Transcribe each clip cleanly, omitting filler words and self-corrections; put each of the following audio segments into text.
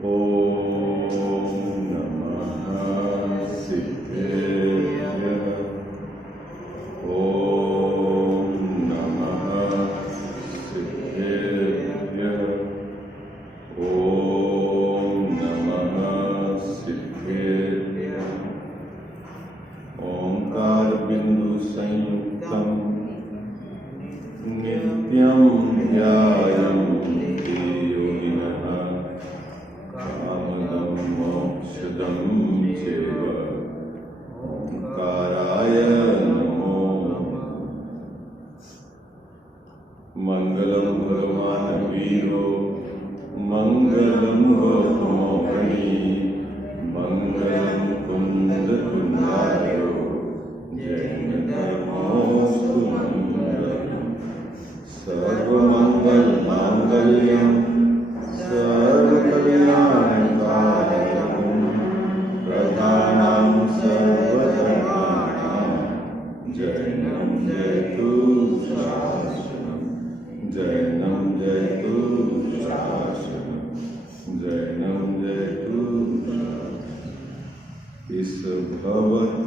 ओम नमः सिद्धेभ्य। ओम नमः सिद्धेभ्य। ओम नमः सिद्धेभ्य। ओंकार बिंदु संयुक्तम नित्यं ध्यायन्ति योगिनः कामदं मोक्षदं चैव। ओंकाराय नमो नमः। मंगलम भगवान् वीरो मंगलम मोहिनी मंगलम कुंदकुंडारो जैन धर्मोऽस्तु मंगलम्। सर्वमंगल मांगल्यं सर्वकल्याणकारणं प्रधानं सर्वधर्माणां जैनं जयतु शासनं। जैनं जयतु शासनं। जैनं जयतु शासनं। इस भवतरुकामोदित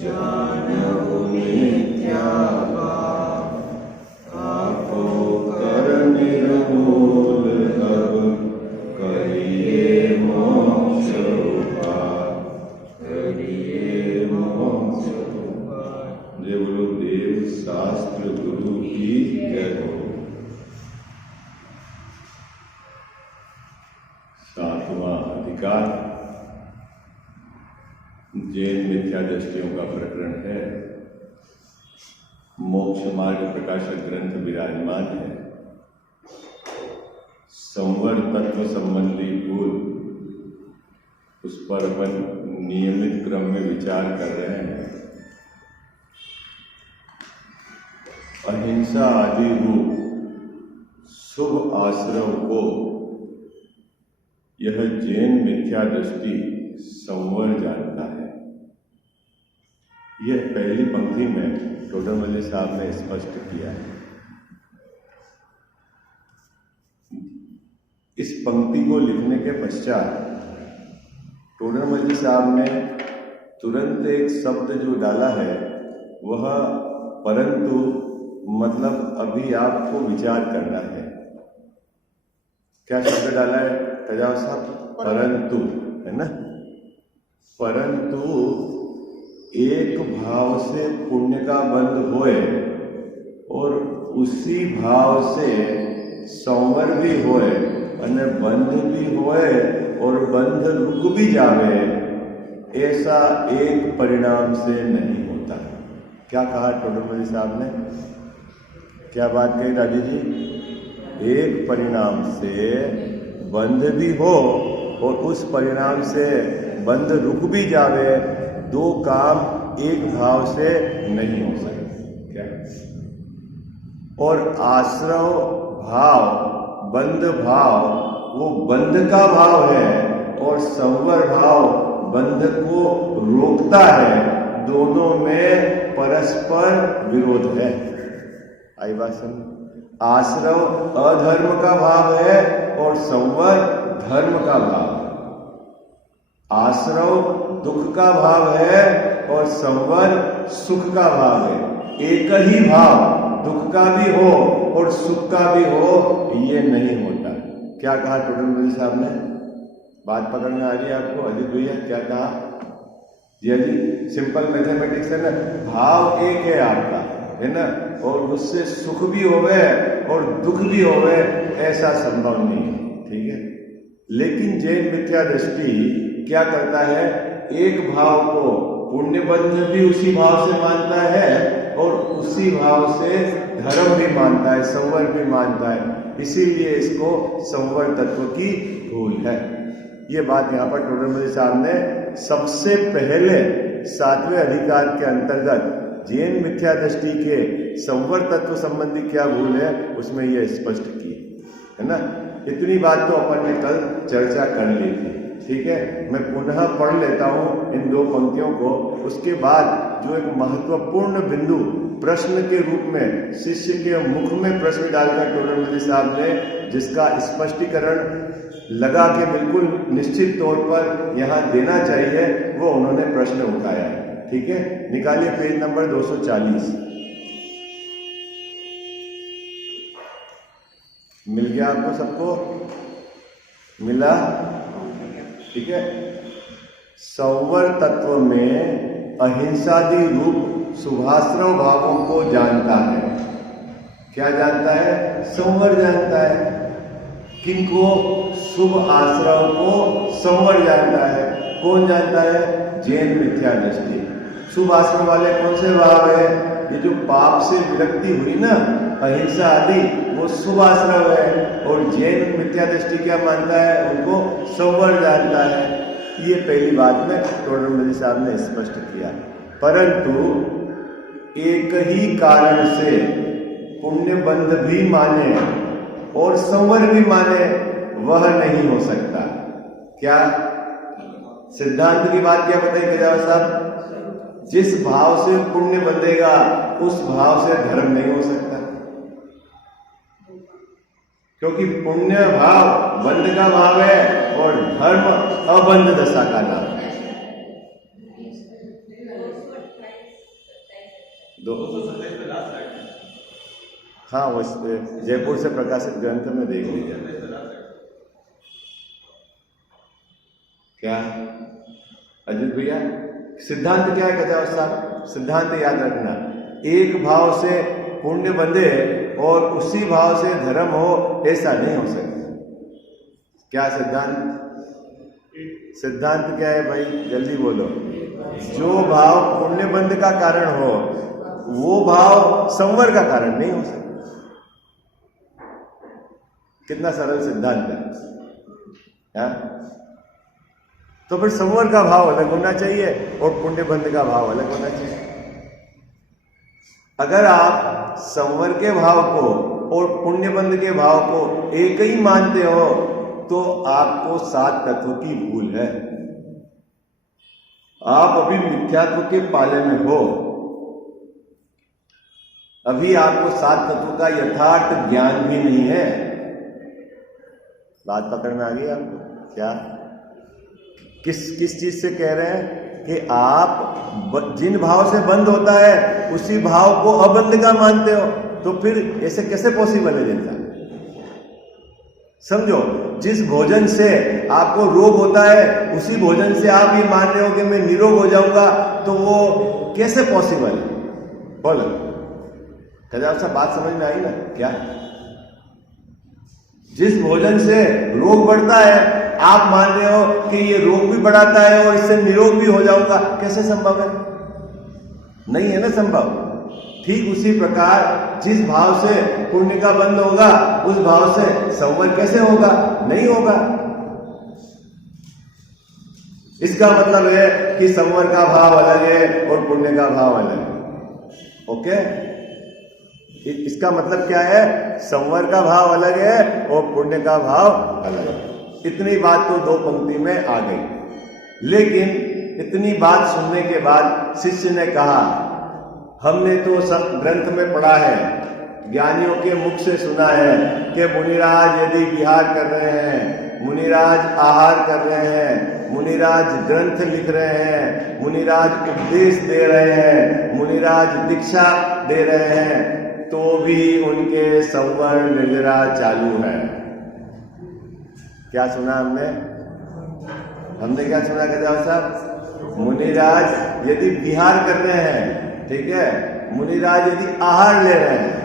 जानहु मिथ्या भाव। आपो कर निर्मूल अब करिए मोक्ष उपाय। करिए मोक्ष उपाय। जय बोलो देव शास्त्र गुरु की जय हो। सातवां अधिकार जैन मिथ्या दृष्टियों का प्रकरण है। मोक्ष मार्ग प्रकाशक ग्रंथ विराजमान है। संवर तत्व संबंधी भूल, उस पर अपन नियमित क्रम में विचार कर रहे हैं। अहिंसा आदि रूप शुभ आश्रम को यह जैन मिथ्या दृष्टि संवर जानता है। यह पहली पंक्ति में टोडरमल साहब ने स्पष्ट किया है। इस पंक्ति को लिखने के पश्चात टोडरमल साहब ने तुरंत एक शब्द जो डाला है वह परंतु मतलब अभी आपको विचार करना है। क्या शब्द डाला है तजाव साहब? परंतु, है ना। परंतु एक भाव से पुण्य का बंध होए और उसी भाव से संवर भी होए अने बंध भी होए और बंध रुक भी जावे, ऐसा एक परिणाम से नहीं होता। क्या कहा टोडरमल साहब ने? क्या बात कही राजू जी? एक परिणाम से बंध भी हो और उस परिणाम से बंध रुक भी जावे, दो काम एक भाव से नहीं हो सकते। क्या? और आश्रव भाव, बंध भाव, वो बंध का भाव है और संवर भाव बंध को रोकता है। दोनों में परस्पर विरोध है। आई बात समझ? आश्रव अधर्म का भाव है और संवर धर्म का भाव। आश्रव दुख का भाव है और संवर सुख का भाव है। एक ही भाव दुख का भी हो और सुख का भी हो, ये नहीं होता। क्या कहा टोडरमल साहब ने? बात पकड़ में आ रही है आपको? अजीत भैया क्या कहा? जी सिंपल मैथमेटिक्स है ना। भाव एक है आपका, है ना, और उससे सुख भी होवे और दुख भी होवे, ऐसा संभव नहीं है। ठीक है। लेकिन जैन मिथ्या दृष्टि क्या करता है? एक भाव को पुण्य बंध भी उसी भाव से मानता है और उसी भाव से धर्म भी मानता है, संवर भी मानता है। इसीलिए इसको संवर तत्व की भूल है। ये बात यहाँ पर टोडरमल साहब ने सबसे पहले सातवें अधिकार के अंतर्गत जैन मिथ्या दृष्टि के संवर तत्व संबंधी क्या भूल है उसमें यह स्पष्ट की, है ना। इतनी बात तो अपन ने कल चर्चा कर ली थी। ठीक है, मैं पुनः पढ़ लेता हूँ इन दो पंक्तियों को। उसके बाद जो एक महत्वपूर्ण बिंदु प्रश्न के रूप में शिष्य के मुख में प्रश्न डालकर टोडरमल जी साहब ने जिसका स्पष्टीकरण लगा के बिल्कुल निश्चित तौर पर यहाँ देना चाहिए, वो उन्होंने प्रश्न उठाया। ठीक है, निकालिए पेज नंबर 240। मिल गया आपको सबको? मिला? ठीक है। संवर तत्व में अहिंसादि रूप शुभाश्रव भावों को जानता है। क्या जानता है? संवर जानता है। किनको? शुभ आश्रव को संवर जानता है। कौन जानता है? जैन मिथ्या दृष्टि। शुभ आश्रम वाले कौन से भाव है? ये जो पाप से विरक्ति हुई ना, अहिंसा आदि, वो शुभ आश्रम है। और जैन मिथ्या दृष्टि क्या मानता है? उनको संवर जानता है। ये पहली बात में टोडरमल जी साहब ने स्पष्ट किया। परंतु एक ही कारण से पुण्य बंध भी माने और संवर भी माने, वह नहीं हो सकता। क्या सिद्धांत की बात क्या बताई गजावर साहब? जिस भाव से पुण्य बंधेगा उस भाव से धर्म नहीं हो सकता, क्योंकि पुण्य भाव बंध का भाव है और धर्म अबंध दशा का नाम है। हाँ, वो जयपुर से प्रकाशित ग्रंथ में देख लीजिए। क्या अजित भैया सिद्धांत क्या है गजावर साहब? सिद्धांत याद रखना, एक भाव से पुण्य बंधे और उसी भाव से धर्म हो, ऐसा नहीं हो सकता। क्या सिद्धांत? सिद्धांत क्या है भाई? जल्दी बोलो। जो भाव पुण्य बंध का कारण हो, वो भाव संवर का कारण नहीं हो सकता। कितना सरल सिद्धांत है। तो फिर संवर का भाव अलग होना चाहिए और पुण्य बंध का भाव अलग होना चाहिए। अगर आप संवर के भाव को और पुण्य बंध के भाव को एक ही मानते हो तो आपको सात तत्व की भूल है। आप अभी मिथ्यात्व के पाले में हो। अभी आपको सात तत्व का यथार्थ ज्ञान भी नहीं है। बात पकड़ में आ गई आपको? क्या किस चीज से कह रहे हैं कि आप जिन भाव से बंद होता है उसी भाव को अबंध का मानते हो, तो फिर ऐसे कैसे पॉसिबल है? जैसा समझो, जिस भोजन से आपको रोग होता है उसी भोजन से आप ये मान रहे हो कि मैं निरोग हो जाऊंगा, तो वो कैसे पॉसिबल है? बोलो गजावर साहब, बात समझ में आई ना? क्या जिस भोजन से रोग बढ़ता है आप मान रहे हो कि ये रोग भी बढ़ाता है और इससे निरोग भी हो जाऊंगा, कैसे संभव है? नहीं है ना संभव। ठीक उसी प्रकार जिस भाव से पुण्य का बंध होगा उस भाव से संवर कैसे होगा? नहीं होगा। इसका मतलब है कि संवर का भाव अलग है और पुण्य का भाव अलग है। ओके, इसका मतलब क्या है? संवर का भाव अलग है और पुण्य का भाव अलग है। इतनी बात तो दो पंक्ति में आ गई। लेकिन इतनी बात सुनने के बाद शिष्य ने कहा, हमने तो सब ग्रंथ में पढ़ा है, ज्ञानियों के मुख से सुना है कि मुनिराज यदि विहार कर रहे हैं, मुनिराज आहार कर रहे हैं, मुनिराज ग्रंथ लिख रहे हैं, मुनिराज उपदेश दे रहे हैं, मुनिराज दीक्षा दे रहे हैं, तो भी उनके संवर निर्जरा चालू है। क्या सुना हमने? हमने क्या सुना गजावर साहब? मुनिराज यदि विहार कर रहे हैं, ठीक है, मुनिराज यदि आहार ले रहे हैं।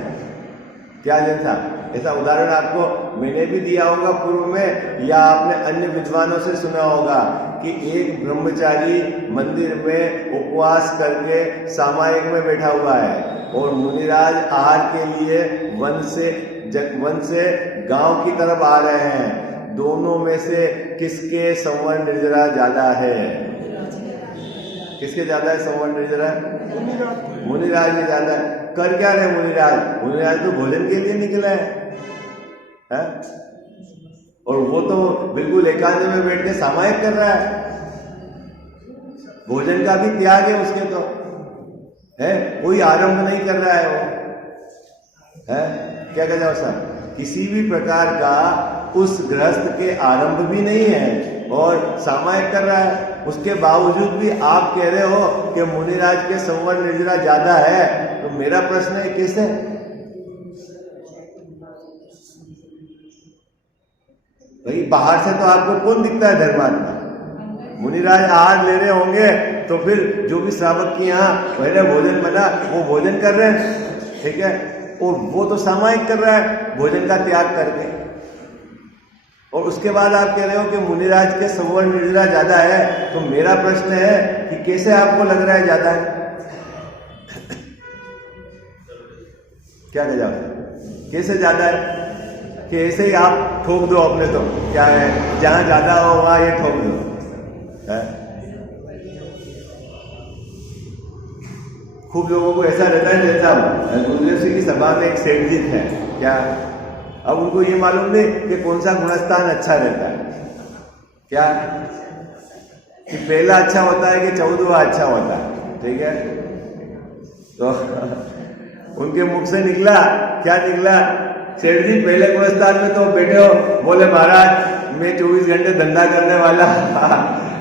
क्या जैसा ऐसा उदाहरण आपको मैंने भी दिया होगा पूर्व में, या आपने अन्य विद्वानों से सुना होगा कि एक ब्रह्मचारी मंदिर में उपवास करके सामायिक में बैठा हुआ है और मुनिराज आहार के लिए वन से गांव की तरफ आ रहे हैं। दोनों में से किसके संवर निर्जरा ज्यादा है? किसके ज्यादा है संवर निर्जरा? मुनिराज के ज्यादा है। कर क्या रहे मुनिराज? मुनिराज तो भोजन के लिए निकला है? और वो तो बिल्कुल एकांत में बैठ के सामायिक कर रहा है। भोजन का भी त्याग है उसके तो, है, कोई आरंभ नहीं कर रहा है वो, है क्या कह जाओ सर, किसी भी प्रकार का उस गृहस्थ के आरंभ भी नहीं है और सामायिक कर रहा है। उसके बावजूद भी आप कह रहे हो कि मुनिराज के संवर निर्जरा ज्यादा है, तो मेरा प्रश्न है कैसे? भाई बाहर से तो आपको कौन दिखता है धर्मात्मा? मुनिराज आहार ले रहे होंगे तो फिर जो भी श्रावक की यहाँ पहले भोजन बना वो भोजन कर रहे हैं, ठीक है, और वो तो सामायिक कर रहा है भोजन का त्याग करके। और उसके बाद आप कह रहे हो कि मुनिराज के संवर निर्जरा ज्यादा है, तो मेरा प्रश्न है कि कैसे आपको लग रहा है ज्यादा है? क्या कह जाओ, कैसे ज्यादा है? कि ऐसे ही आप ठोक दो अपने, तो क्या है, जहां ज्यादा हो वहां ये ठोक दो है? खूब लोगों को ऐसा रहता है जैसा गुरुदेव सिंह की सभा में एक सेठ जी है, क्या अब उनको ये मालूम नहीं कि कौन सा गुणस्थान अच्छा रहता है, क्या कि पहला अच्छा होता है कि 14वां अच्छा होता है, ठीक है। तो उनके मुख से निकला, क्या निकला, सेठ जी पहले गुणस्थान में तो बैठे हो, बोले महाराज मैं 24 घंटे धंधा करने वाला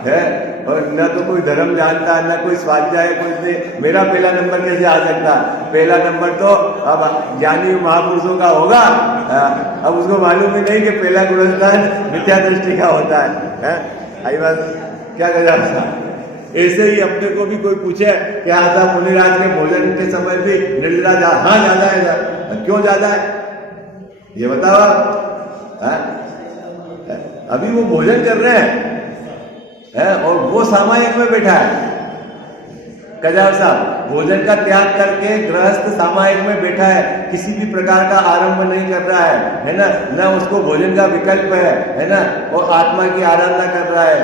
है और न तो कोई धर्म जानता, न कोई स्वाध्याय, कुछ नहीं, मेरा पहला नंबर कैसे आ सकता? पहला नंबर तो अब ज्ञानी महापुरुषों का होगा। अब उसको मालूम ही नहीं कि पहला गुणस्थान मिथ्या दृष्टि का होता है? आई बात, क्या कह जाता? ऐसे ही अपने को भी कोई पूछे कि हाँ साहब मुनिराज के भोजन के समय भी निर्जरा हाँ ज्यादा है सर, क्यों ज्यादा है ये बताओ आप। अभी वो भोजन कर रहे हैं और वो सामायिक में बैठा है। कजाव साहब भोजन का त्याग करके गृहस्थ सामायिक में बैठा है, किसी भी प्रकार का आरंभ नहीं कर रहा है ना, न उसको भोजन का विकल्प है ना, और आत्मा की आराधना कर रहा है।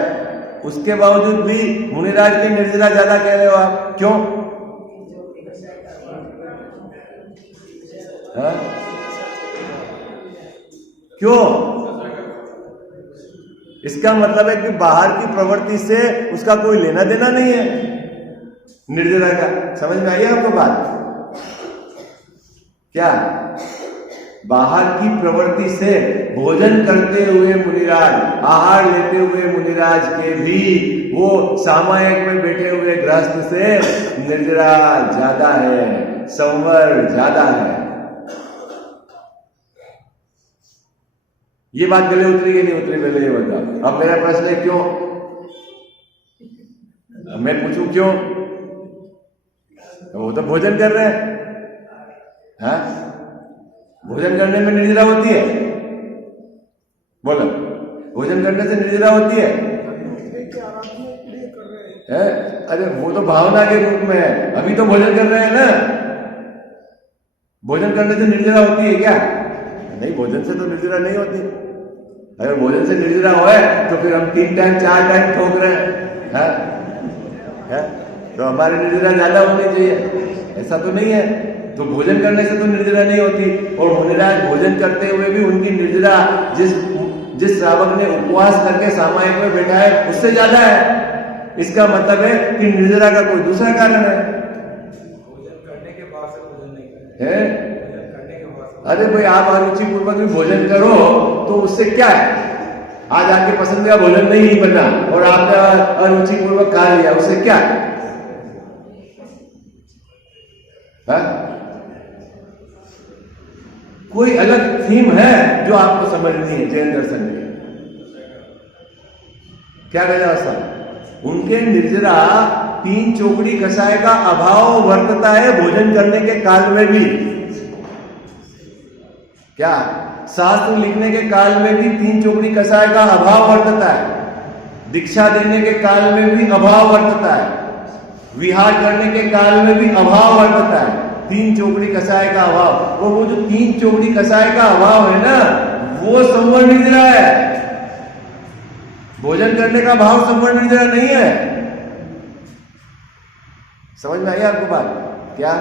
उसके बावजूद भी मुनिराज के निर्जरा ज्यादा कह रहे हो आप, क्यों? हाँ? क्यों? इसका मतलब है कि बाहर की प्रवृत्ति से उसका कोई लेना देना नहीं है निर्जरा का। समझ में आई आपको बात? क्या बाहर की प्रवृत्ति से भोजन करते हुए मुनिराज, आहार लेते हुए मुनिराज के भी वो सामायिक में बैठे हुए गृहस्थ से निर्जरा ज्यादा है, संवर ज्यादा है। ये बात गले उतरी कि नहीं उतरी, पहले ये बताओ। अब मेरा प्रश्न है क्यों, मैं पूछूं क्यों? वो तो भोजन कर रहे हैं, हाँ? भोजन करने में निर्जरा होती है? बोलो, भोजन करने से निर्जरा होती है? अरे वो तो भावना के रूप में है, अभी तो भोजन कर रहे हैं ना। भोजन करने से निर्जरा होती है क्या? नहीं, भोजन से तो निर्जरा नहीं होती। अगर भोजन से निर्जरा हो तो फिर हम 3 टाइम 4 टाइम ठोक रहे हैं, है? तो हमारी निर्जरा ज्यादा होनी चाहिए, ऐसा तो नहीं है। तो भोजन करने से तो निर्जरा नहीं होती, और मुनिराज भोजन करते हुए भी उनकी निर्जरा जिस श्रावक ने उपवास करके सामायिक में बैठा है उससे ज्यादा है। इसका मतलब है कि निर्जरा का कोई दूसरा कारण है। भोजन करने के बाद से भोजन नहीं करते हैं? अरे भाई आप अरुचि पूर्वक भी भोजन करो तो उससे क्या है? आज आपके पसंद का भोजन नहीं बना और आपने अरुचि पूर्वक खा लिया, उससे क्या है? कोई अलग थीम है जो आपको समझनी है जैन दर्शन में? क्या कह साहब, उनके निर्जरा 3 चौकड़ी कषाय का अभाव वर्तता है भोजन करने के काल में भी। क्या शास्त्र लिखने के काल में भी 3 चौकड़ी कषाय का अभाव वर्तता है, दीक्षा देने के काल में भी अभाव वर्तता है, विहार करने के काल में भी अभाव वर्तता है। 3 चौकड़ी कषाय का अभाव, और वो जो 3 चौकड़ी कषाय का अभाव है ना, वो संवर निर्जरा है। भोजन करने का भाव संवर निर्जरा नहीं है। समझ में आई आपको बात? क्या?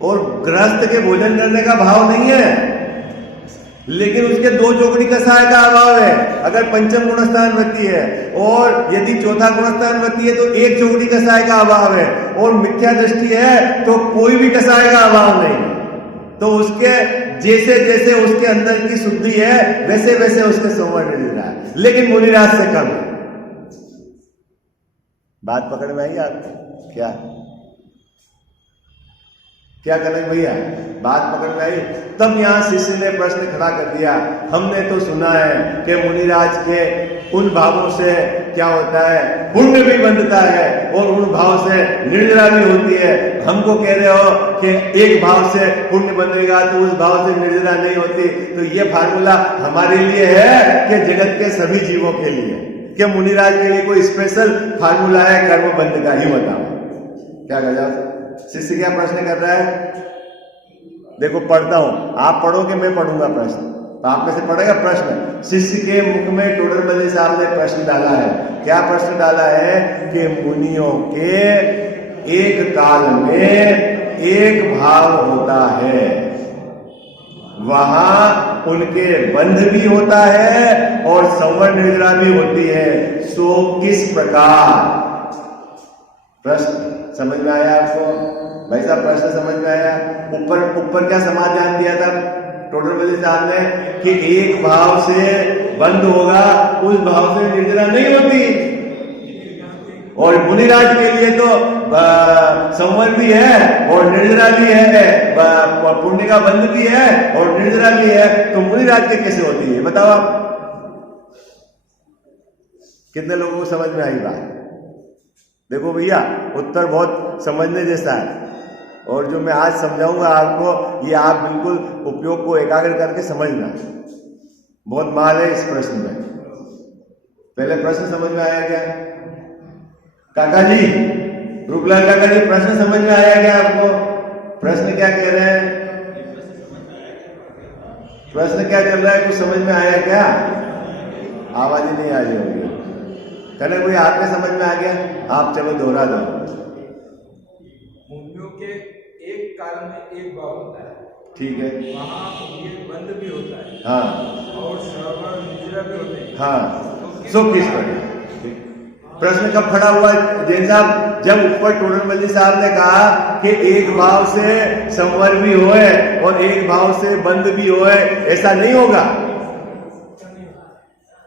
और गृहस्थ के भोजन करने का भाव नहीं है, लेकिन उसके दो चौकड़ी कसाय का अभाव है अगर पंचम गुणस्थान वृत्ति है, और यदि चौथा गुणस्थान वृत्ति है तो एक चौकड़ी कसाय का अभाव है, और मिथ्या दृष्टि है तो कोई भी कसाय का अभाव नहीं। तो उसके जैसे जैसे उसके अंदर की शुद्धि है वैसे वैसे उसके संवर निद्रा है, लेकिन मुनिराज से कम है। बात पकड़ में आई आपको? क्या करें भैया? बात पकड़ में आई? तब यहां शिष्य ने प्रश्न खड़ा कर दिया, हमने तो सुना है कि मुनिराज के उन भावों से क्या होता है, पुण्य भी बनता है और उन भाव से निर्जरा भी होती है। हमको कह रहे हो कि एक भाव से पुण्य बनेगा तो उस भाव से निर्जरा नहीं होती। तो ये फार्मूला हमारे लिए है कि जगत के सभी जीवों के लिए? क्या मुनिराज के लिए कोई स्पेशल फार्मूला है कर्म बंध का? ही बताओ क्या गजब। शिष्य क्या प्रश्न कर रहा है? देखो पढ़ता हूं, आप पढ़ोगे मैं पढ़ूंगा प्रश्न, तो आप में से पढ़ेगा प्रश्न। शिष्य के मुख में टोडरमल साहब ने प्रश्न डाला है। क्या प्रश्न डाला है? कि मुनियों के एक काल में एक भाव होता है, वहां उनके बंध भी होता है और संवर निर्जरा भी होती है। सो किस प्रकार? प्रश्न समझ में आया आपको भाई साहब? प्रश्न समझ में आया? ऊपर क्या समाधान दिया था टोडरमल साहब ने? कि एक भाव से बंद होगा उस भाव से निर्जरा नहीं होती, और मुनिराज के लिए तो संवर भी है और निर्जरा भी है, पुण्य का बंध भी है और निर्जरा भी है। तो मुनिराज के कैसे होती है बताओ आप? कितने लोगों को समझ में आई बात? देखो भैया, उत्तर बहुत समझने जैसा है, और जो मैं आज समझाऊंगा आपको ये आप बिल्कुल उपयोग को एकाग्र करके समझना। बहुत माल है इस प्रश्न में। पहले प्रश्न समझ में आया क्या काका जी? रूपलाल काका जी, प्रश्न समझ में आया क्या आपको? प्रश्न क्या कह रहे हैं? प्रश्न क्या चल रहा है? कुछ समझ में आया क्या? आवाज ही नहीं आ रही होगी। कनक भाई आपने समझ में आ गया? आप चलो दोहरा दो। मुनियों के एक काल में एक भाव होता है, ठीक है, वहाँ ये बंद भी होता है, हाँ, और सर्वर निजरा भी होते हैं, हाँ। सो किस प्रकार? प्रश्न कब खड़ा हुआ जैन साहब? जब ऊपर टोडरमल साहब ने कहा कि एक भाव से संवर भी होए और एक भाव से बंद भी होए, ऐसा नहीं होगा।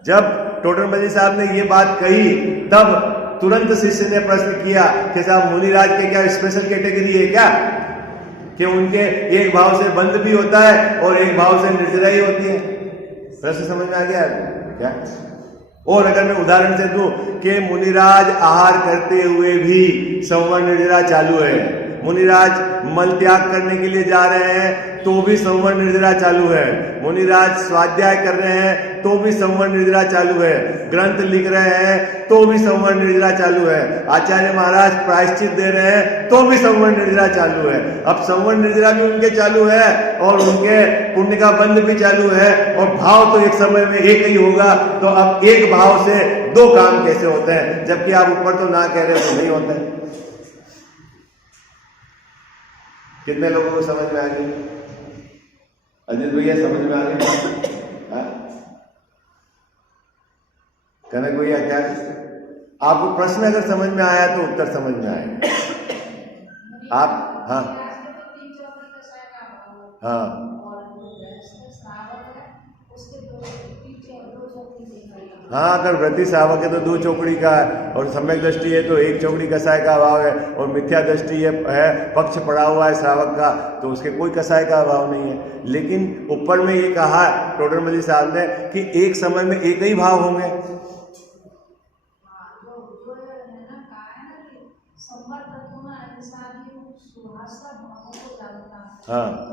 जब टोडरमल साहब ने ये बात कही तब तुरंत शिष्य ने प्रश्न किया कि साहब मुनिराज के क्या स्पेशल कैटेगरी है क्या, कि उनके एक भाव से बंद भी होता है और एक भाव से निर्जरा ही होती है? प्रश्न समझ में आ गया क्या? और अगर मैं उदाहरण से दूं कि मुनिराज आहार करते हुए भी संवर निर्जरा चालू है, मुनिराज मल त्याग करने के लिए जा रहे हैं तो भी संवर निर्जरा चालू है, मुनिराज स्वाध्याय कर रहे हैं तो भी संवर निर्जरा चालू है, ग्रंथ लिख रहे हैं तो भी संवर निर्जरा चालू है, आचार्य महाराज प्रायश्चित दे रहे हैं तो भी संवर निर्जरा चालू है। अब संवर निर्जरा भी उनके चालू है और उनके पुण्य का बंध भी चालू है, और भाव तो एक समय में एक ही होगा। तो अब एक भाव से दो काम कैसे होते हैं? जबकि आप ऊपर तो ना कह रहे तो नहीं होते। कितने लोगों को समझ में आ गई? अजीत भैया समझ में आ गई? कनक भैया क्या? आपको प्रश्न अगर समझ में आया तो उत्तर समझ में आएगा। आप हाँ हाँ हाँ, अगर वृत्ति सावक है तो दो चौकड़ी का है, और सम्यक दृष्टि है तो एक चौकड़ी कसाय का अभाव है, और मिथ्या दृष्टि है पक्ष पड़ा हुआ है श्रावक का तो उसके कोई कसाय का अभाव नहीं है। लेकिन ऊपर में ये कहा टोडरमल साहब ने कि एक समय में एक ही भाव होंगे। हाँ,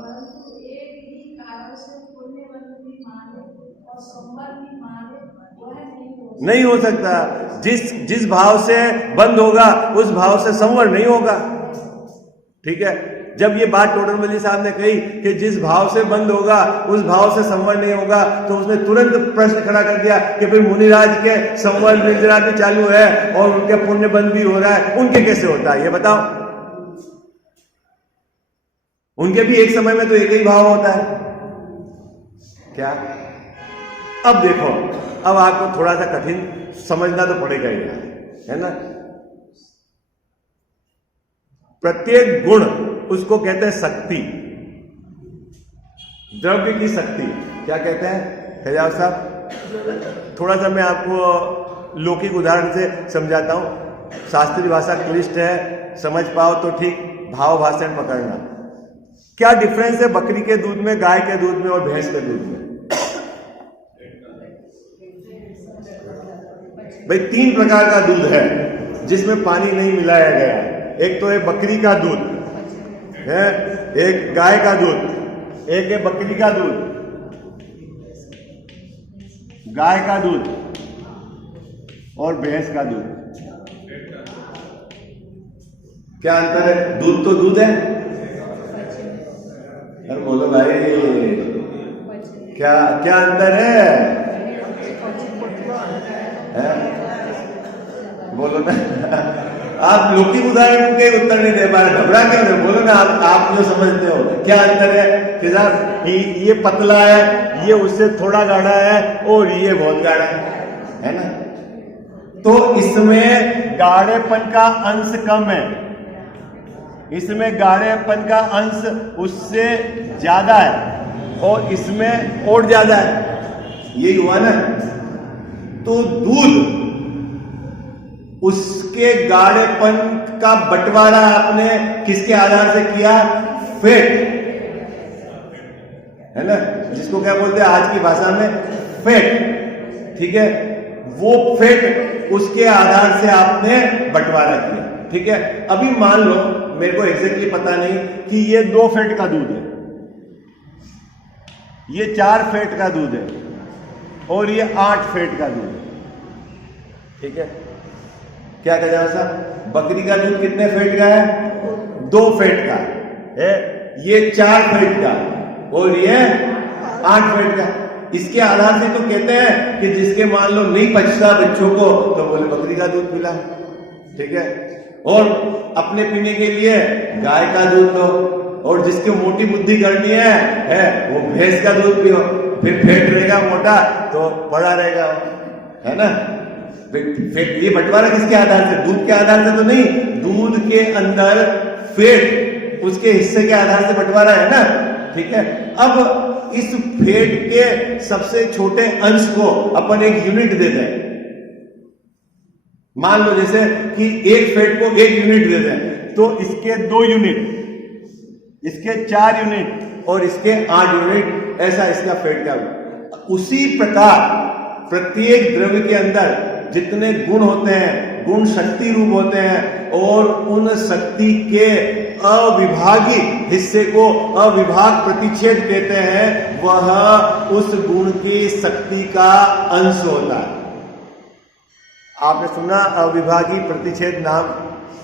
नहीं हो सकता। जिस भाव से बंद होगा उस भाव से संवर नहीं होगा। ठीक है, जब ये बात टोडरमल साहब ने कही कि जिस भाव से बंद होगा उस भाव से संवर नहीं होगा, तो उसने तुरंत प्रश्न खड़ा कर दिया कि भाई मुनिराज के संवर निर्जरा भी चालू है और उनके पुण्य बंद भी हो रहा है, उनके कैसे होता है ये बताओ? उनके भी एक समय में तो एक ही भाव होता है। क्या? अब देखो, अब आपको थोड़ा सा कठिन समझना तो पड़ेगा ही, है ना। प्रत्येक गुण उसको कहते हैं शक्ति, द्रव्य की शक्ति। क्या कहते हैं खजाव साहब? थोड़ा सा मैं आपको लौकिक उदाहरण से समझाता हूं। शास्त्रीय भाषा क्लिष्ट है, समझ पाओ तो ठीक, भाव भाषण पकड़ना। क्या डिफरेंस है बकरी के दूध में, गाय के दूध में और भैंस के दूध में? भाई 3 प्रकार का दूध है जिसमें पानी नहीं मिलाया गया है। एक तो है बकरी का दूध है, एक गाय का दूध, एक है बकरी का दूध, गाय का दूध और भैंस का दूध। क्या अंतर है? दूध तो दूध है। अरे बोलो भाई, क्या क्या अंतर है? बोलो ना। आप लौकिक उदाहरण के उत्तर नहीं दे पा रहे, घबरा क्यों रहे? बोलो ना, आप जो समझते हो क्या अंतर है कि साहब ये पतला है, ये उससे थोड़ा गाढ़ा है और ये बहुत गाढ़ा है ना। तो इसमें गाढ़ेपन का अंश कम है, इसमें गाढ़ेपन का अंश उससे ज्यादा है और इसमें और ज्यादा है। यही हुआ ना। तो दूध उसके गाढ़ेपन का बंटवारा आपने किसके आधार से किया? फैट, है ना, जिसको क्या बोलते हैं आज की भाषा में फैट। ठीक है, वो फैट उसके आधार से आपने बंटवारा किया। ठीक है, अभी मान लो मेरे को एग्जैक्टली पता नहीं कि ये 2 फैट का दूध है, ये 4 फैट का दूध है और ये 8 फैट का दूध है। ठीक है, क्या कह जाए साहब? बकरी का दूध कितने फैट का है? 2 फैट का है, ये 4 फैट का और ये 8 फैट का। इसके आधार से तो कहते हैं कि जिसके मान लो नहीं पचता बच्चों को तो बोले बकरी का दूध पिला। ठीक है, और अपने पीने के लिए गाय का दूध लो, और जिसकी मोटी बुद्धि करनी है वो भैंस का दूध पियो। फिर फैट रहेगा मोटा तो बड़ा रहेगा, है ना। ये बंटवारा किसके आधार से? दूध के आधार से तो नहीं, दूध के अंदर फैट उसके हिस्से के आधार से बंटवारा है ना। ठीक है, अब इस फैट के सबसे छोटे अंश को अपन एक यूनिट दे दें। मान लो जैसे कि एक फैट को 1 यूनिट दे दें, तो इसके 2 यूनिट, इसके 4 यूनिट और इसके 8 यूनिट, ऐसा इसका फैट का। उसी प्रकार प्रत्येक द्रव्य के अंदर जितने गुण होते हैं, गुण शक्ति रूप होते हैं, और उन शक्ति के अविभागी हिस्से को अविभाग प्रतिच्छेद कहते हैं। वह उस गुण की शक्ति का अंश होता है। आपने सुना अविभागी प्रतिच्छेद नाम?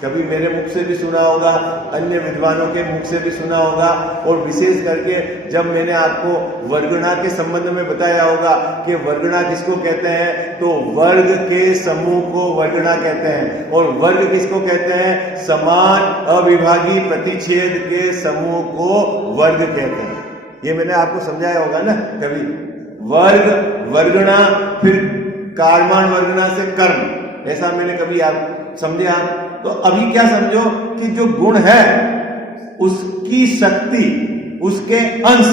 कभी मेरे मुख से भी सुना होगा, अन्य विद्वानों के मुख से भी सुना होगा, और विशेष करके जब मैंने आपको वर्गणा के संबंध में बताया होगा कि वर्गणा किसको कहते हैं, तो वर्ग के समूह को वर्गणा कहते हैं, और वर्ग किसको कहते हैं? समान अविभागी प्रतिच्छेद के समूह को वर्ग कहते हैं। ये मैंने आपको समझाया होगा ना कभी। वर्ग, वर्गणा, फिर कार्माण वर्गणा से कर्म, ऐसा मैंने कभी आप समझे आप? तो अभी क्या समझो कि जो गुण है उसकी शक्ति, उसके अंश,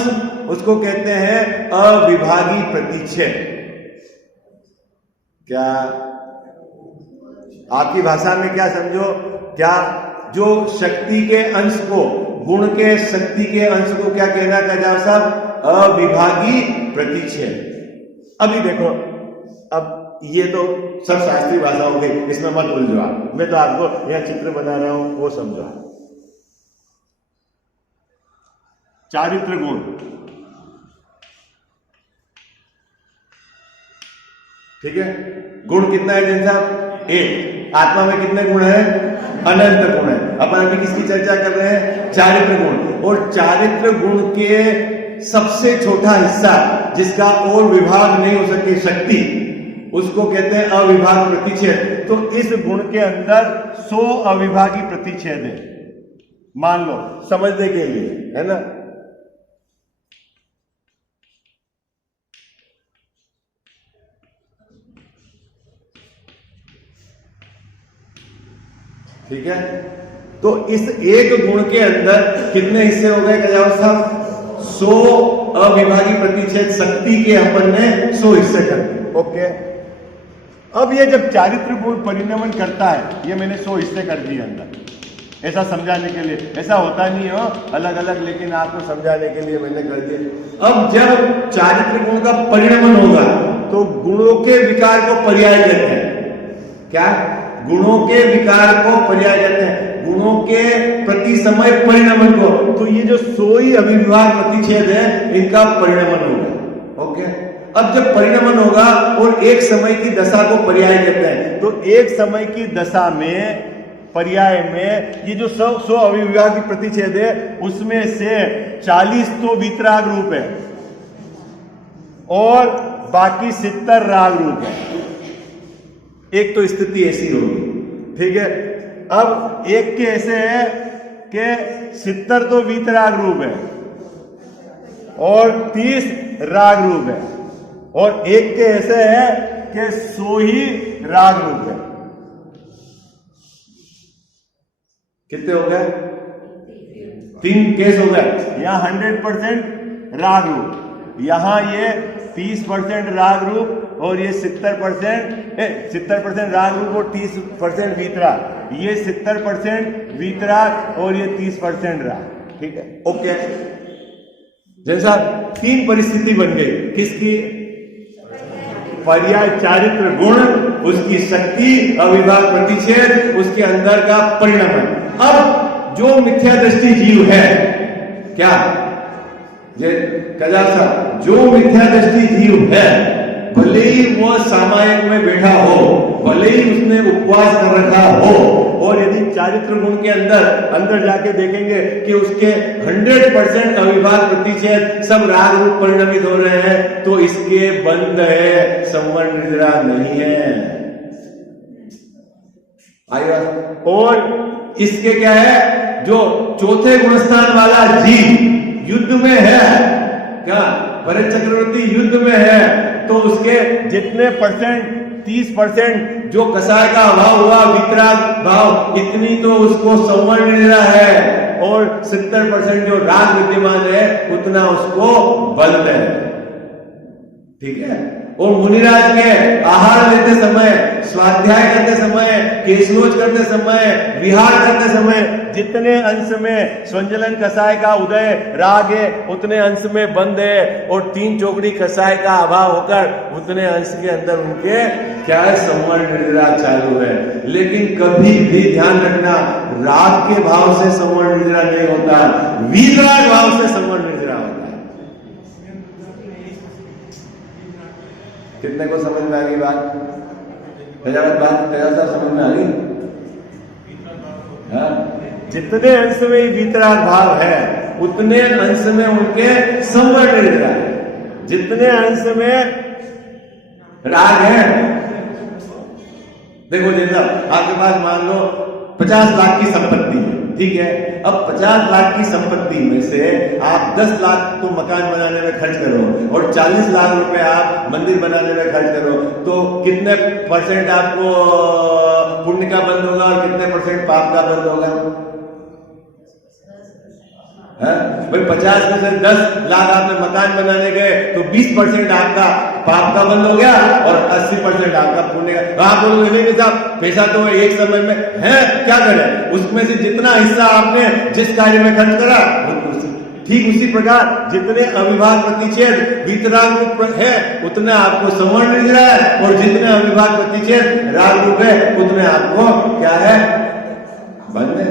उसको कहते हैं अविभागी प्रतिच्छेद। क्या आपकी भाषा में क्या समझो? क्या जो शक्ति के अंश को, गुण के शक्ति के अंश को क्या कहना का साहब? अविभागी प्रतिच्छेद। अभी देखो, अब ये तो सब शास्त्रीय भाषा हो गई, इसमें मत उलझो आप। मैं तो आपको यह चित्र बना रहा हूं, वो समझो। चारित्र गुण, ठीक है। गुण कितना है जैन साहब? 1। आत्मा में कितने गुण है? अनंत गुण है। अपन अभी किसकी चर्चा कर रहे हैं? चारित्र गुण। और चारित्र गुण के सबसे छोटा हिस्सा जिसका और विभाग नहीं हो सके, शक्ति, उसको कहते हैं अविभाग प्रतिच्छेद। तो इस गुण के अंदर 100 अविभागी प्रतिच्छेद है, मान लो समझने के लिए, है ना। ठीक है, तो इस एक गुण के अंदर कितने हिस्से हो गए कजावत साहब? 100 अविभागी प्रतिच्छेद शक्ति के अपन ने 100 हिस्से कर दिए। ओके, अब ये जब चारित्र गुण परिणमन करता है, ये मैंने 100 हिस्से कर दिए अंदर, ऐसा समझाने के लिए। ऐसा होता नहीं हो अलग अलग, लेकिन आपको समझाने के लिए मैंने कर दिया। अब जब चारित्र गुण का परिणमन होगा तो गुणों के विकार को पर्याय कहते हैं। क्या? गुणों के विकार को पर्याय कहते हैं, गुणों के प्रति समय परिणमन को। तो ये जो 100 ही अविभाग प्रतिच्छेद है, इनका परिणमन होगा। ओके, अब जब परिणमन होगा और एक समय की दशा को पर्याय कहते हैं, तो एक समय की दशा में पर्याय में ये जो 100 अविभाज्य प्रतिच्छेद है, उसमें से 40 तो वीतराग रूप है और बाकी 70 राग रूप है। एक तो स्थिति ऐसी होगी, ठीक है। अब एक के ऐसे है कि 70 तो वीतराग रूप है और 30 राग रूप है, और एक के ऐसे है कि 100 ही राग रूप है। कितने हो गए? 3 केस हो गए। यहां 100% राग रूप, यहां ये 30% राग रूप, और ये 70% राग रूप और 30% वीतराग। ये 70% वीतराग और ये 30% राग। ठीक है, ओके। जैसा 3 परिस्थिति बन गई, किसकी? पर्याय चारित्र गुण, उसकी शक्ति, अविभाग प्रतिच्छेद, उसके अंदर का परिणमन। अब जो मिथ्या दृष्टि जीव है, क्या कजा साहब, जो मिथ्या दृष्टि जीव है, भले ही वो सामायिक में बैठा हो, भले ही उसने उपवास कर रखा हो, और यदि चारित्र गुण के अंदर जाके देखेंगे कि उसके 100% अविभाग प्रतिच्छेद सब राग रूप परिणमित हो रहे हैं, तो इसके बंद है, संवर्ण निद्रा नहीं है। आएगा। और इसके क्या है, जो चौथे गुणस्थान वाला जीव युद्ध में है, क्या भरत चक्रवर्ती युद्ध में है, तो उसके जितने परसेंट 30% जो कसाय का अभाव हुआ, वितराग भाव, इतनी तो उसको संवर्ण निद्रा है, और 70% जो राग विद्यमान है, उतना उसको बंद है। ठीक है। और मुनिराज के आहार लेते समय, स्वाध्याय करते समय, केशलोच करते समय, विहार करते समय, जितने अंश में स्वंजलन कसाय का उदय राग है, उतने अंश में बंद है, और 3 चौकड़ी कसाय का अभाव होकर उतने अंश के अंदर उनके क्या है, संवर्ण निद्रा चालू है। लेकिन कभी भी ध्यान रखना, राग के भाव से संवर्ण निद्रा नहीं होता, वीतराग भाव से संवर्ण निद्रा होता है। कितने को समझ में आ गई बात? बात समझ में आ गई? जितने अंश में वीतराग भाव है, उतने अंश में उनके संवर्ण निद्रा है। जितने अंश में राग है, देखो जैसा आपके पास मान लो 50 लाख की संपत्ति है, ठीक है। अब 50 लाख की संपत्ति में से आप 10 लाख तो मकान बनाने में खर्च करो और 40 लाख रुपए आप मंदिर बनाने में खर्च करो, तो कितने परसेंट आपको पुण्य का बंद होगा और कितने परसेंट पाप का बंद होगा? भाई 50 में से 10 लाख आपने मकान बनाने गए तो 20% आपका पाप का बंद हो गया और 80% आपका पुण्य का। आप बोलोगे नहीं साहब, पैसा तो एक समय में है, क्या करें, उसमें से जितना हिस्सा आपने जिस कार्य में खर्च करा, ठीक उसी प्रकार जितने अविभाग प्रतिच्छेद वीतराग रूप है, उतने आपको संवर्ण निद्रा है, और जितने अविभाग प्रतिच्छेद राग रूप है, उतने आपको क्या है, बंद है।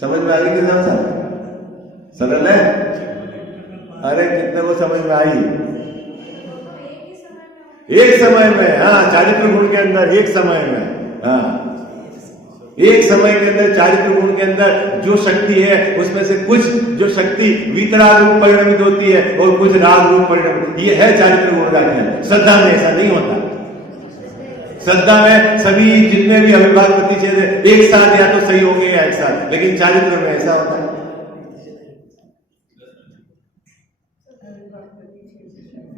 समझ में आ गई किसान साहब? सरल है? अरे कितने को समझ में आई? एक समय में, हाँ, चारित्र गुण के अंदर एक समय में, हाँ, एक समय के अंदर चारित्र गुण के अंदर जो शक्ति है, उसमें से कुछ जो शक्ति वीतराग रूप परिणमित होती है और कुछ राग रूप परिणमित, ये है चारित्र गुण का ज्ञान। श्रद्धा में ऐसा नहीं होता। श्रद्धा में सभी जितने भी अविभाग प्रतिच्छेद है एक साथ या तो सही होंगे या एक साथ, लेकिन चारित्र में ऐसा होता है।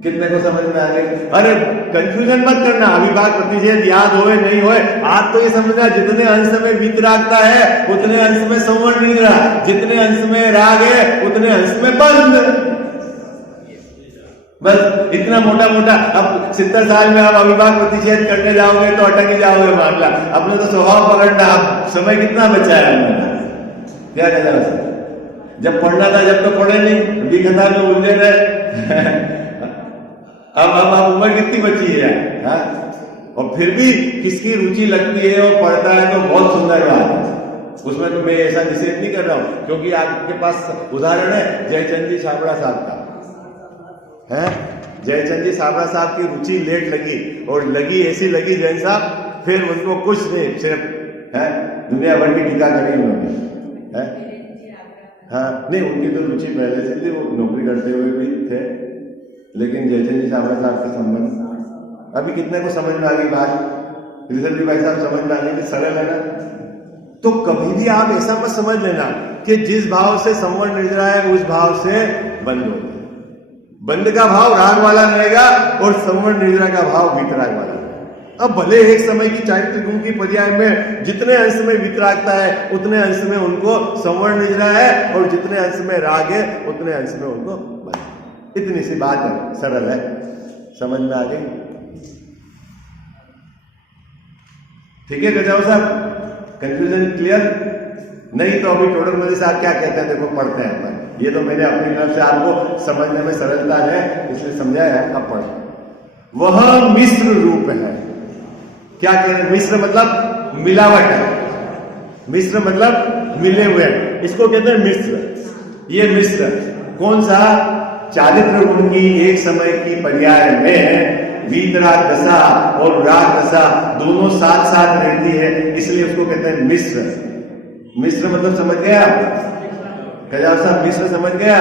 कितने को समझ में आ गई? अरे कंफ्यूजन मत करना, अविभाग प्रतिषेध याद होए नहीं होए, आज तो ये समझना जितने अंश में वीतरागता है उतने अंश में संवर्ण निद्रा, जितने अंश में राग है उतने अंश में बंध। बस इतना मोटा मोटा। अब 70 साल में आप अविभाग प्रतिषेध करने जाओगे तो अटक ही जाओगे मामला। अपने तो स्वभाव पकड़ना, अब समय कितना बचा है हमारा, क्या कहना है? जब पढ़ना था जब तो पढ़े नहीं, विकथा में उलझे रहे। अब उम्र कितनी बची है, हाँ? और फिर भी किसकी रुचि लगती है और पढ़ता है तो बहुत सुंदर बात है। उसमें तो मैं ऐसा निषेध नहीं कर रहा हूं, क्योंकि आपके पास उदाहरण है जयचंद जी छाबड़ा साहब का, है? जयचंद जी छाबड़ा साहब की रुचि लेट लगी, और लगी ऐसी लगी जैन साहब, फिर उनको कुछ नहीं, सिर्फ है दुनिया भर की टीका करी उन्होंने, है? हाँ, नहीं उनकी तो रुचि पहले से थी, वो नौकरी करते हुए भी थे, लेकिन जयचंद जी छाबड़ा साहब का संबंध अभी कितने को समझ में आ गई बात? ऋषभ जी भाई साहब समझ में आने की सरल है ना? तो कभी भी आप ऐसा मत समझ लेना कि जिस भाव से संवर्ण निद्रा है उस भाव से बंद हो। बंद का भाव राग वाला रहेगा और संवर्ण निद्रा का भाव वीतराग वाला। अब भले एक समय की चारित्र गुण की पर्याय में जितने अंश में वीतरागता है उतने अंश में उनको संवर्ण निद्रा है, और जितने अंश में राग है उतने अंश में उनको बंद। इतनी सी बात है, सरल है, समझ में आ गई? ठीक है गजाव साहब, कंफ्यूजन क्लियर? नहीं तो अभी टोडर मल्लिक साहब क्या कहते हैं देखो, पढ़ते हैं अपन। ये तो मैंने अपनी तरफ से आपको समझने में सरलता है इसलिए समझाया है, अब पढ़। वह मिश्र रूप है। क्या कह रहे हैं? मिश्र मतलब मिलावट है, मिश्र मतलब मिले हुए, इसको कहते हैं मिश्र। ये मिश्र कौन सा? चारित्र गुण की एक समय की पर्याय में वीतराग दशा और राग दशा दोनों साथ साथ रहती है, इसलिए उसको कहते हैं मिश्र। मिश्र मतलब समझ गया कजाव साहब? मिश्र समझ गया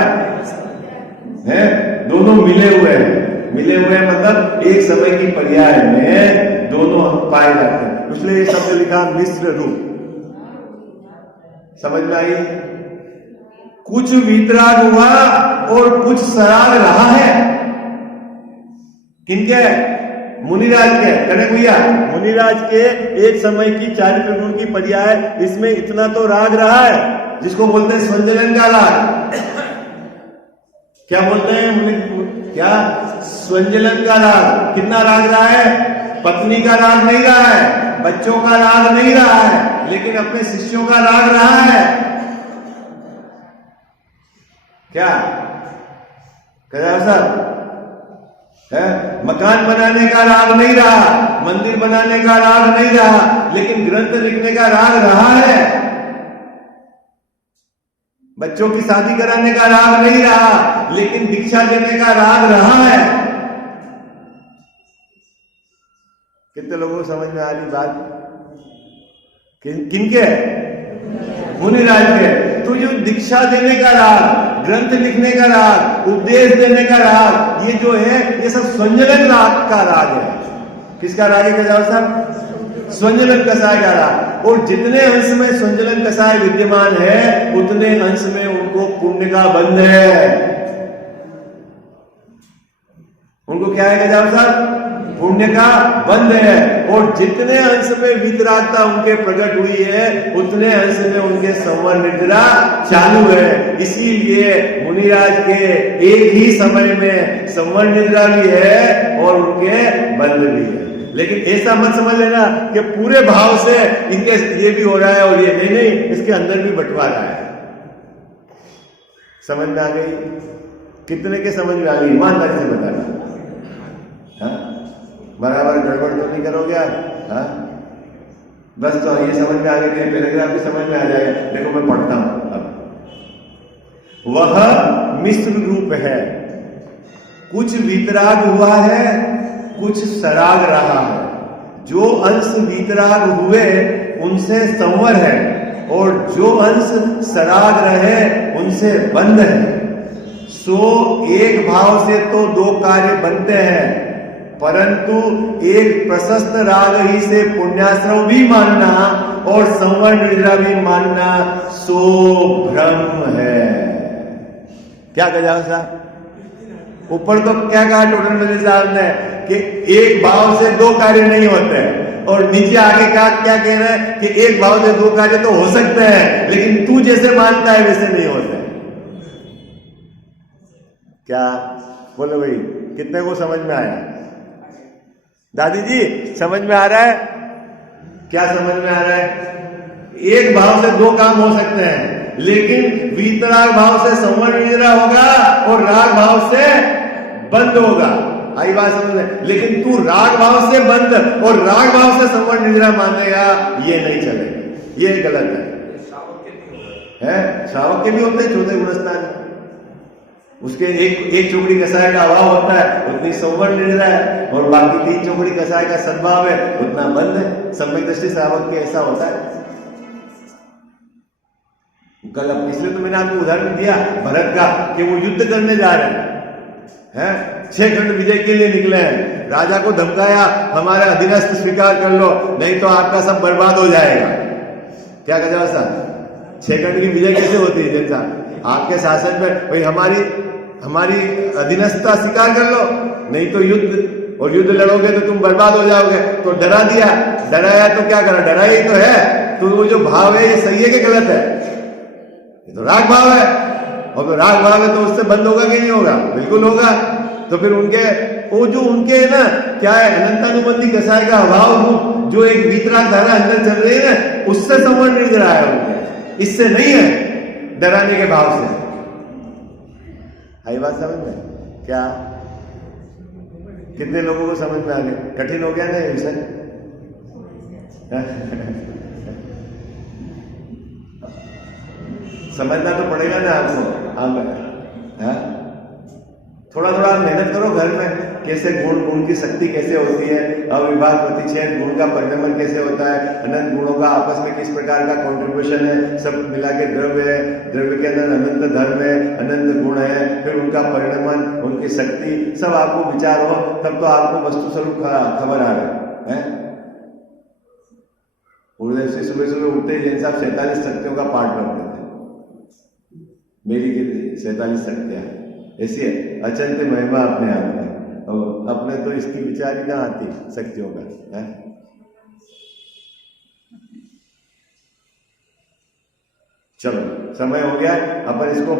है? दोनों मिले हुए हैं, मिले हुए हैं मतलब एक समय की पर्याय में दोनों पाए जाते हैं, इसलिए ये शब्द लिखा मिश्र रूप। समझ में आई? कुछ वीतराग हुआ और कुछ सराग रहा है। किनके? मुनिराज के। कनक भैया, मुनिराज के एक समय की चारित्र गुण की पर्याय, इसमें इतना तो राग रहा है जिसको बोलते हैं स्वंजलन का राग। क्या बोलते हैं? क्या? स्वंजलन का राग। कितना राग रहा है? पत्नी का राग नहीं रहा है, बच्चों का राग नहीं रहा है, लेकिन अपने शिष्यों का राग रहा है। क्या कह साहब? है मकान बनाने का राग नहीं रहा, मंदिर बनाने का राग नहीं रहा, लेकिन ग्रंथ लिखने का राग रहा है। बच्चों की शादी कराने का राग नहीं रहा, लेकिन दीक्षा देने का राग रहा है। कितने लोगों को समझ में आ रही बात? किनके? मुनिराज के। तो जो दीक्षा देने का राग, ग्रंथ लिखने का राग, उपदेश देने का राग, ये जो है ये सब स्वंजलन राग का राग है। किसका राग है गजाव साहब? स्वंजलन कसाय का राग। और जितने अंश में स्वंजलन कसाय विद्यमान है उतने अंश में उनको पुण्य का बंध है। उनको क्या है गजाव साहब? पुण्य का बंध है। और जितने अंश में वीतरागता उनके प्रकट हुई है उतने अंश में उनके संवर्ण निद्रा चालू है। इसीलिए मुनिराज के एक ही समय में संवर्ण निद्रा भी है और उनके बंध भी है। लेकिन ऐसा मत समझ लेना कि पूरे भाव से इनके ये भी हो रहा है और ये नहीं, इसके अंदर भी बंटवारा है। समझ में आ गई? कितने के समझ में आ गई? ईमानदारी से बताना। हाँ, बराबर गड़बड़ तो नहीं करोगे आप? हाँ, बस तो ये समझ में आ गया, पैराग्राफ भी समझ में आ जाएगा। देखो मैं पढ़ता हूं अब। वह मिश्र रूप है, कुछ वीतराग हुआ है, कुछ सराग रहा है। जो अंश वीतराग हुए उनसे संवर है, और जो अंश सराग रहे उनसे बंध है। सो एक भाव से तो दो कार्य बनते हैं, परंतु एक प्रशस्त राग ही से पुण्याश्रव भी मानना और संवर्ण निद्रा भी मानना सो भ्रम है। क्या कहा साहब? ऊपर तो क्या कहा टोडर मल जी साहब ने कि एक भाव से दो कार्य नहीं होते हैं, और नीचे आगे क्या क्या कह रहे हैं कि एक भाव से दो कार्य तो हो सकते हैं, लेकिन तू जैसे मानता है वैसे नहीं होते। क्या बोलो भाई, कितने को समझ में आया? दादी जी समझ में आ रहा है? क्या समझ में आ रहा है? एक भाव से दो काम हो सकते हैं, लेकिन वीतराग भाव से संवर्ण निद्रा होगा और राग भाव से बंद होगा। आई बात समझ में? लेकिन तू राग भाव से बंद और राग भाव से संवर्ण निद्रा मानेगा, ये नहीं चलेगा, ये गलत है। श्रावक के भी होते हैं चौथे गुणस्थान, उसके एक चौकड़ी कसाय का अभाव होता है, उतनी संवर्ण निद्रा है, और बाकी 3 चौकड़ी कसाय का सद्भाव है, उतना बंद है। सम्यक दृष्टि श्रावक के ऐसा होता है। कल इसलिए तो मैंने आपको उदाहरण दिया भरत का कि वो युद्ध करने जा रहे हैं, 6 खंड विजय के लिए निकले हैं, राजा को धमकाया हमारे अधीनस्थ स्वीकार कर लो, नहीं तो आपका सब बर्बाद हो जाएगा। क्या कहा साहब? 6 खंड की विजय कैसे होती है? जैसा आपके शासन में भाई हमारी अधीनस्थता स्वीकार कर लो, नहीं तो युद्ध, और युद्ध लड़ोगे तो तुम बर्बाद हो जाओगे। तो डरा दिया, डराया तो क्या करा? डराया ही तो है। तो वो जो भाव है ये सही है कि गलत है? ये तो राग भाव है, और तो राग भाव है तो उससे बंद होगा कि नहीं होगा? बिल्कुल होगा। तो फिर उनके ना क्या है, अनंतानुबंधी कसाय का अभाव, जो एक वीतराग धारा अंदर चल रही है ना, उससे संवर्ण निद्रा है उनके, इससे नहीं है, डराने के भाव से। आई बात समझ में? क्या कितने लोगों को समझ में आ गया? कठिन हो गया ना ये विषय? समझना तो पड़ेगा ना आपको। थोड़ा थोड़ा मेहनत करो घर में, कैसे गुण की शक्ति कैसे होती है, अविभाग प्रतिच्छेद गुण का परिणमन कैसे होता है, अनंत गुणों का आपस में किस प्रकार का कंट्रीब्यूशन है, सब मिला के द्रव्य है, द्रव्य के अंदर अनंत धर्म है, अनंत गुण है, फिर उनका परिणमन, उनकी शक्ति, सब आपको विचार हो, तब तो आपको वस्तु स्वरूप खबर आ रहा है। गुरुदेव से सुबह सुबह उठते ही जैन साहब 47 शक्तियों का पाठ करते थे। मेरी कितनी 47 शक्तियां ऐसी है, अचंत्य महिमा अपने आप में, और अपने तो इसकी विचार ही ना आती शक्तियों का है। चलो समय हो गया, अपन इसको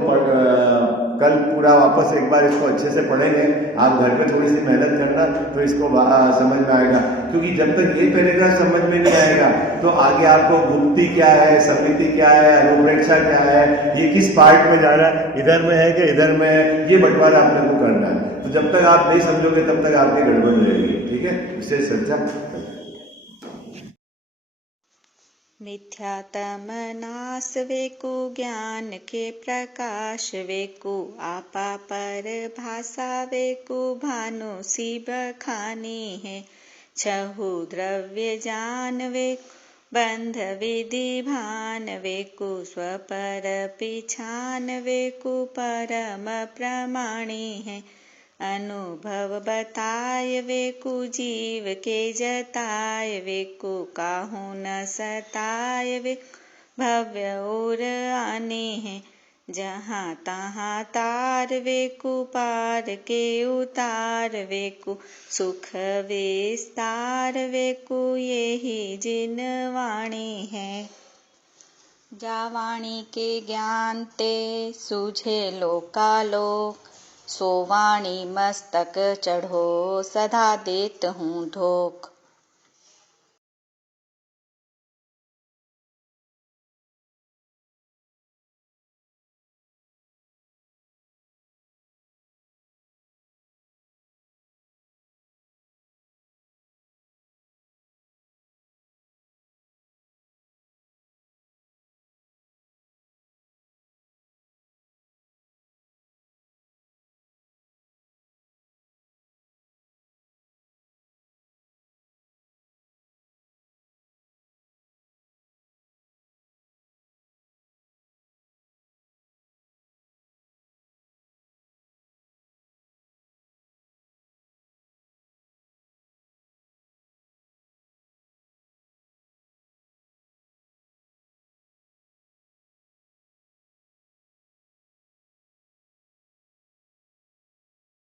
कल पूरा वापस एक बार इसको अच्छे से पढ़ेंगे। आप घर पे थोड़ी सी मेहनत करना तो इसको समझ में आएगा, क्योंकि जब तक ये पैराग्राफ समझ में नहीं आएगा तो आगे आपको गुप्ति क्या है, समिति क्या है, अनुप्रेक्षा क्या है, ये किस पार्ट में जा रहा है, इधर में है कि इधर में है, ये बंटवारा आपने को करना है। तो जब तक आप नहीं समझोगे तब तक आपकी गड़बड़ रहेगी। ठीक है, विशेष चर्चा। मिथ्यातम नाश वेकु ज्ञान के प्रकाश वेकु आपा पर भाषा वेकु भानु सी बखानी है। छहु द्रव्य जान वेकु बंध विधि भान वेकु स्वपर पिछान वेकु परम प्रमाणी है। अनुभव बताय वेकु जीव के जताय वेकु काहू न सताय वेकु भव्य और आने हैं। जहाँ तहाँ तार वेकु पार के उतार वेकु सुख विस्तार वेकु यही जिन वाणी है। जा वाणी के ज्ञान ते सूझे लोकालोक सो वाणी मस्तक चढ़ो सदा देत हूँ धोख।